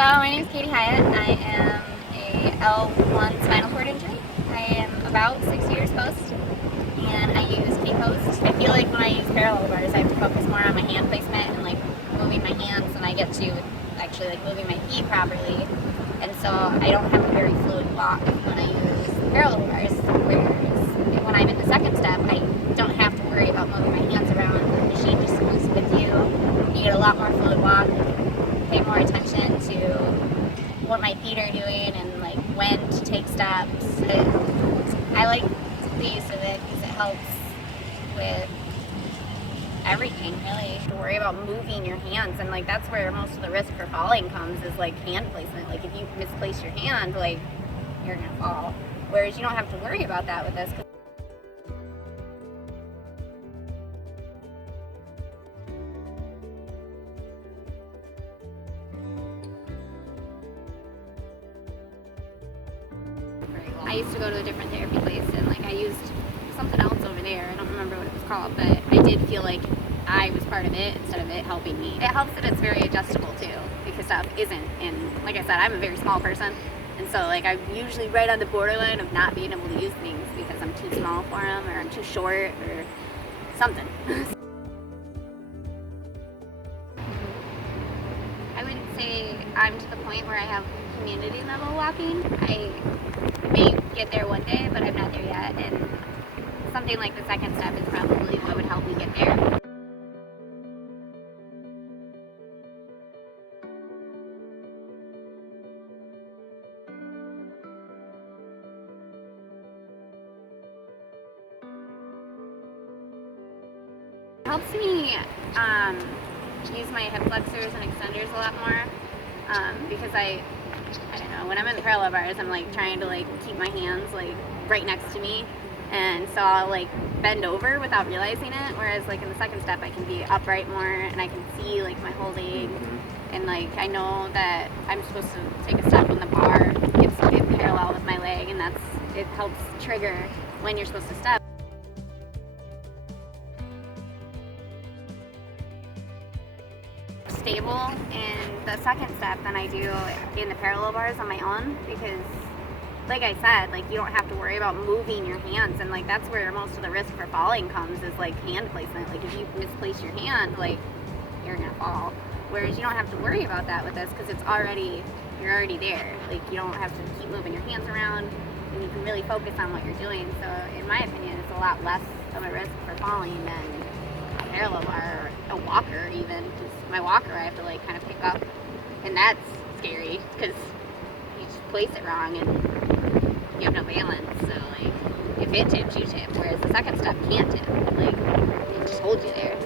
So my name is Katie Hyatt. I am a L1 spinal cord injury. I am about 6 years post, and I use K-Post. I feel like when I use parallel bars, I have to focus more on my hand placement and like moving my hands, and I get to actually like moving my feet properly. And so I don't have a very fluid walk when I use parallel bars. Whereas when I'm in the second step, I don't have to worry about moving my hands around. The machine just moves with you. You get a lot more fluid walk. Pay more attention to what my feet are doing and like when to take steps. I like the use of it because it helps with everything really. To worry about moving your hands, and like that's where most of the risk for falling comes, is like hand placement. Like if you misplace your hand, like you're gonna fall. Whereas you don't have to worry about that with this. I used to go to a different therapy place, and like I used something else over there. I don't remember what it was called, but I did feel like I was part of it instead of it helping me. It helps that it's very adjustable too, because stuff isn't. And like I said, I'm a very small person, and so like I'm usually right on the borderline of not being able to use things because I'm too small for them, or I'm too short, or something. I wouldn't say I'm to the point where I have community level walking. I may get there one day, but I'm not there yet, and something like the second step is probably what would help me get there. It helps me use my hip flexors and extenders a lot more, because I don't know, when I'm in the parallel bars, I'm like trying to like keep my hands like right next to me, and so I'll like bend over without realizing it, whereas like in the second step I can be upright more and I can see like my whole leg, and like I know that I'm supposed to take a step when the bar gets in parallel with my leg, and it helps trigger when you're supposed to step. Stable in the second step than I do in the parallel bars on my own, because like I said, like you don't have to worry about moving your hands, and like that's where most of the risk for falling comes, is like hand placement. Like if you misplace your hand, like you're gonna fall, whereas you don't have to worry about that with this because you're already there. Like you don't have to keep moving your hands around, and you can really focus on what you're doing. So in my opinion, it's a lot less of a risk for falling than a parallel bar or a walker even. Because my walker I have to like kind of pick up, and that's scary because you just place it wrong and you have no balance. So like if it tips, you tip, whereas the second step can't tip. Like it just holds you there.